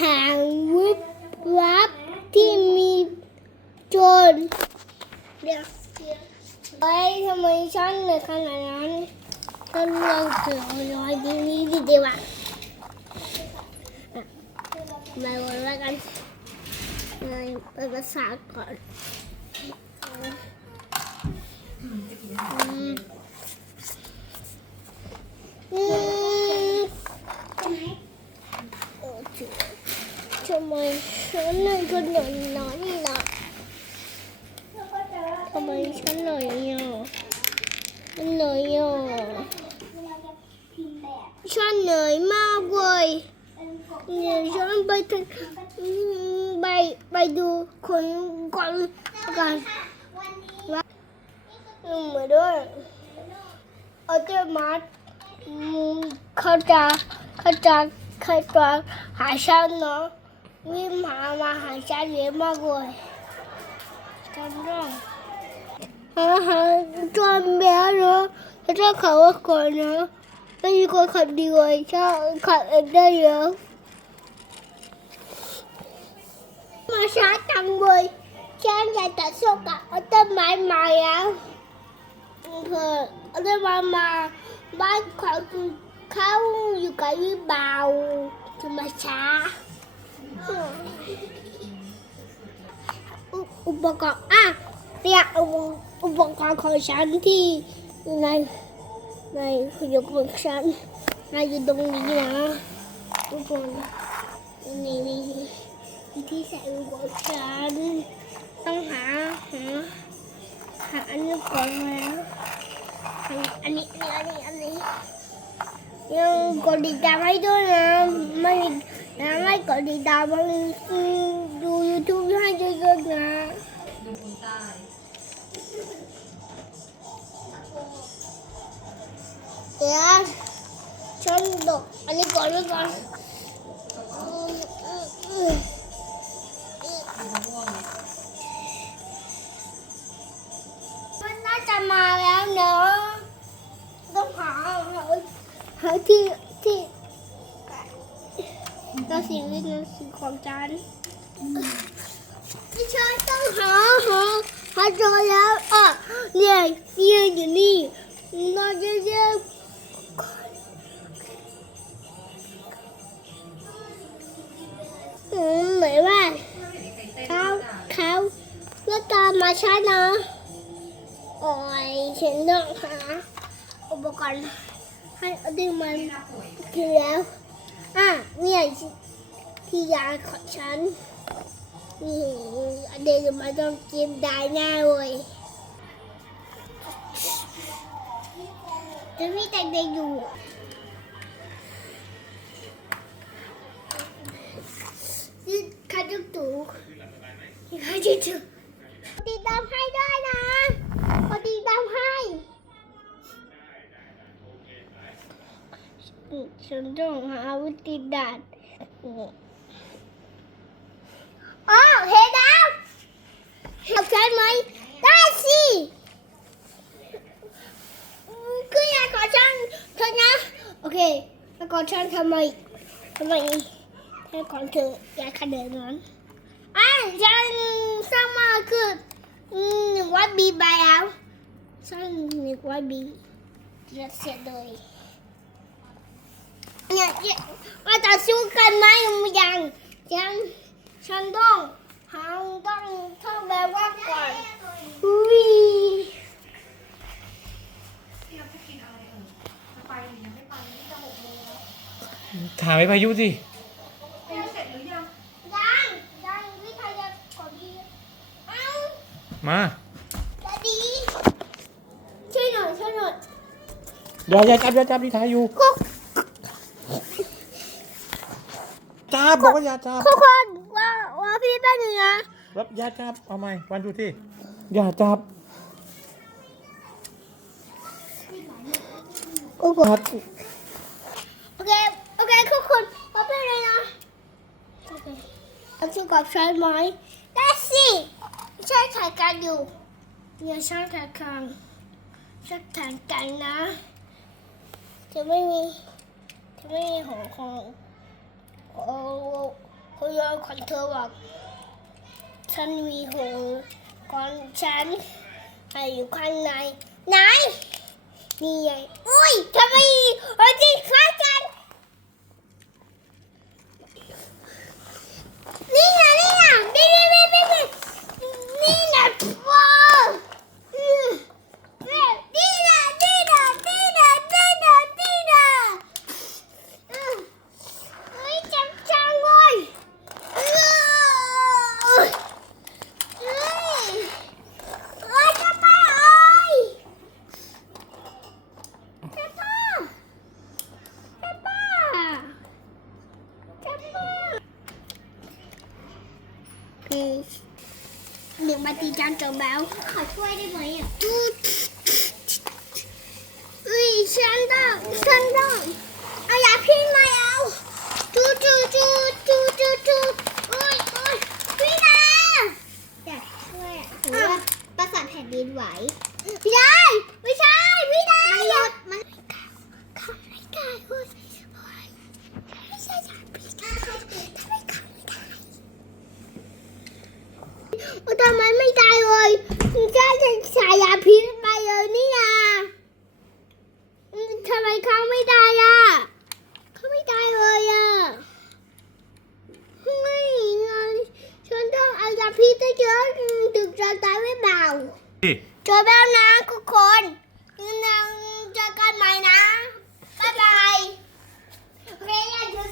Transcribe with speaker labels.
Speaker 1: หางวิบวับที่มีโจรเดี๋ยวไอ้ยทำไมฉันเหนื่อยขนาดนั้นก็เรื่องเกิดร้อยดีนี้ดีดีว่ะมาวันละกันมาเปิดภาษาก่อนอืมอืม โอ้เจ๋อทำไมฉั นเหนื่อยขนาดนั้นล่ะทำไมฉันเหนื่อยอะฉันเหนื่อยอะฉันเหนื่อยมา กเลยเดี๋ยวฉันไปทำอืมไปไปดูคนก่อนกันว่าอืมมาด้วยเอาเจ้ามัดอืมเขาจะเขาจ อะมากเลยจำได้หาหาจนเบี้ยเนาะแล้วถ้าเขาว่าก่อนนะไม่มีคนขับดีเลยถ้าขับเองได้เยอะมาช้าจังเลยฉันอยากจะสู้กับเอาต้นไม้มาแล้วเพื่อเอาต้นไม้มาบ้านเขาเขาอยู่กับวิบาวธรรมชาติอุอุปกรณ์อะเนี่ยอุปอุปกรณ์ของฉันที่ในในอยู่ของฉันในอยู่ตรงนี้นะทุกคนนี่นี่นี่ที่ใส่อุปกรณ์ฉันต้องหาหาหาอันนี้ก่อนแล้วอันนี้อันนี้อันนี้อันนี้ยังกดติดตามให้ด้วยนะไม่ นะไม่กดติดตามมันดูยูทูบให้เยอะๆนะเดี๋ยว ฉันดกอันนี้ก่อนด้วยก่อนอืมอืมอืมมันน่าจะมาแล้วเนอะต้องที่ที่เราสีวินสีของฉันฉันต้องหาหาหาเจอแล้วอะเนี่ยเนี่ยอยู่นี่เราจะเรียกอืมเหมือนว่าเขาเขาแล้วตามมาช้านะโอ้ยฉันต้องหาอุปกรณ์ให้อดึงมันทีแล้วอะเนี่ย ที่ยาของฉันนี่อันเดยวมันต้องกินได้แน่เลยจะมีแต่เด็กอยู่นี่ข้าจุกตูนี่ข้าจุกตูติดตามให้ด้วยนะขอติดตามให้ฉันต้องหาวิธีดัดอ๋อเห็นแล้ว เห็นใช่ไหมได้สิคืออยากขอฉันเธอนะโอเคแล้วก็ฉันทำไมทำไมให้ก่อนเธออ ยากขนาดนั้นอะฉันสร้างมาคือหนึ่งวัดบีไปแล้วสร้างหนึ่งวัดบีจะเสร็จเลยเนี่ยเนี่ยว่าจะสู้กันไหมยังยังฉันต้องหาต้องท่องแบบว่าก่อนอุ้ย
Speaker 2: ถามไอ้พายุสิ
Speaker 1: ยังยังวิทยาก่อนดีเอ้า
Speaker 2: มา
Speaker 1: จะดีช่วยหน่อยช่วยหน่อย
Speaker 2: อย่าอย่าจับอย่าจับที่ถ่ายอยู่
Speaker 1: ก็
Speaker 2: จับบอกว่าอย่าจับ
Speaker 1: ทุกคน ว่าว่าพี่แป๊บนึงนะ
Speaker 2: รับอย่าจับ เอาไหมวันดูที่อย่าจับ
Speaker 1: โอ้โห
Speaker 2: จับ
Speaker 1: โอเค โอเคทุกคนขอไปเลยนะโอเคเอาชูกับฉันไหมได้สิใช่ถ่ายกันอยู่เนี่ยช่างถ่ายกันช่างถ่ายกันนะจะไม่มีจะไม่มีของของโอ้ คุณยายของเธอบอกฉันมีหูของฉันอยู่ข้างในไหนนี่ไงอุ้ยทำไมเฮ้ยจริงคล้ายกัน นี่ไงนี่ไงนี่นี่นี่นี่นี่ไงว้าวอืมนี่นี่นะนี่นะนี่นะนี่นะนี่นะอืมเฮ้ยจังจังเลยเออเฮ้ยเฮ้ยจะไปเอ้ยจะไปจะไปจะไป คือหนึ่ง มาตีจานจบแล้วขอช่วยได้ไหมอะอุ้ยฉันต้องฉันต้องเอายาพิษมาเอาจูจูจูจูจูจูอุ้ยอุ้ยพี่ดา
Speaker 3: อยากช่วยอะถือว่าประสาทแผ่นดินไหว
Speaker 1: พี่ดาไม่ใช่พี่ดา
Speaker 3: มัน
Speaker 1: อ
Speaker 3: ล
Speaker 1: ย่า
Speaker 3: ดมัน
Speaker 1: เข้าไม่ได้เว้ยไม่ใช่ยาพิษทำไมเข้าไม่ได้ ทำไมไม่ได้เลยจะจะใส่ยาพิษไปเลยนี่นะทำไมเข้าไม่ได้อะเข้าไม่ได้เลยอะไม่ไงฉันต้องเอายาพิษเยอะๆถึงจะตายไม่เบา
Speaker 2: ที่
Speaker 1: เจอแล้วนะทุกคนนาง